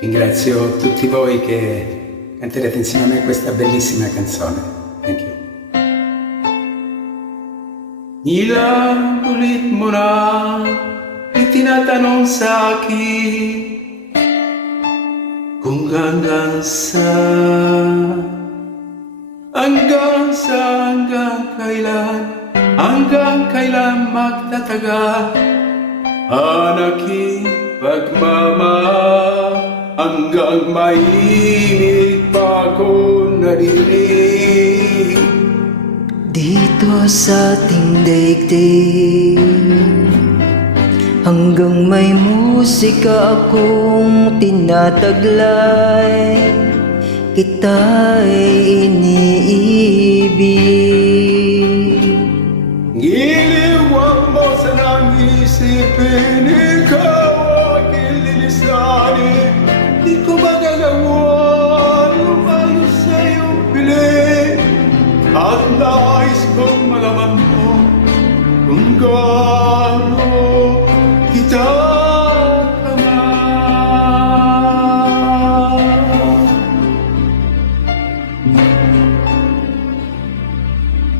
Ringrazio tutti voi che canterete insieme a me questa bellissima canzone. Thank you. Ilang ulit mo na itinatanong sa akin kung hanggang kailan magtatagal ang aking pagmamahal, hanggang mainit pa ako naririnig dito sa ating daigdig, hanggang may musika akong tinataglay, kita'y iniibig. Giliwag mo sa nang isipin, ikaw aking lilisanin. Di ko magagawa lumayo sa iyong piling, at nais kong malaman mo kung gaano kita kamahal.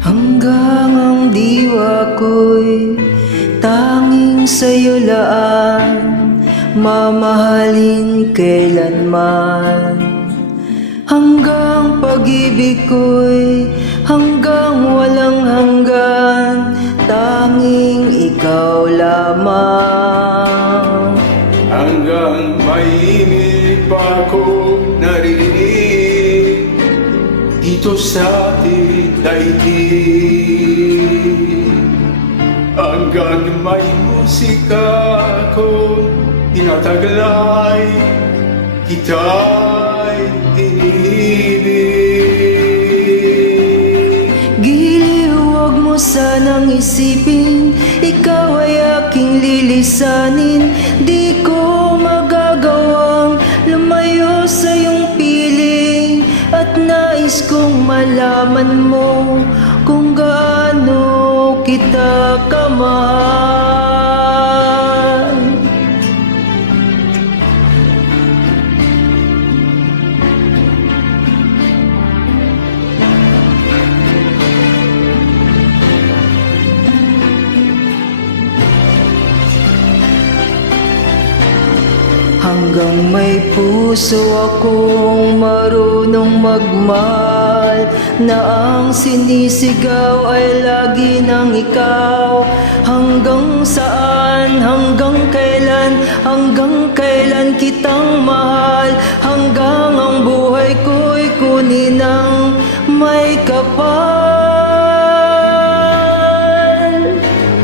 Hanggang ang diwa ko'y tanging sa'yo laan, mamahalin kailanman. Hanggang pag-ibig ko'y hanggang walang hanggan, tanging ikaw lamang. Hanggang mainit pa akong naririnig dito sa ating daigdig, hanggang may musika akong tinataglay, kita'y iniibig. Giliw, huwag mo sanang isipin, ikaw ay aking lilisanin. Di ko magagawang lumayo sa iyong piling, at nais kong malaman mo kung gaano kita kamahal. Hanggang may puso akong marunong magmahal, na ang sinisigaw ay lagi ng ikaw. Hanggang saan, hanggang kailan kitang mahal, hanggang ang buhay ko'y kunin ng may kapal.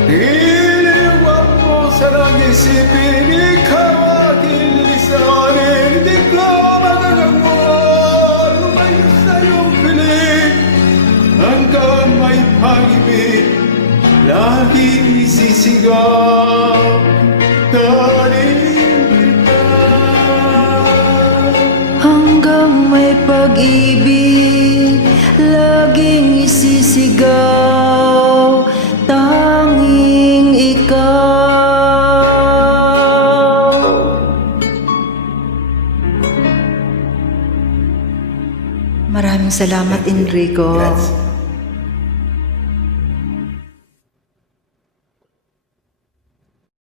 Iliwag mo sa nag-isipin, ikaw aking lilisanin. Di ko magagawa lumayo sa iyong piling, hanggang may pag-ibig lagi isisigaw. Daling kita, Hanggang may pag-ibig laging isisigaw, tanging ikaw. Maraming salamat, Enrico.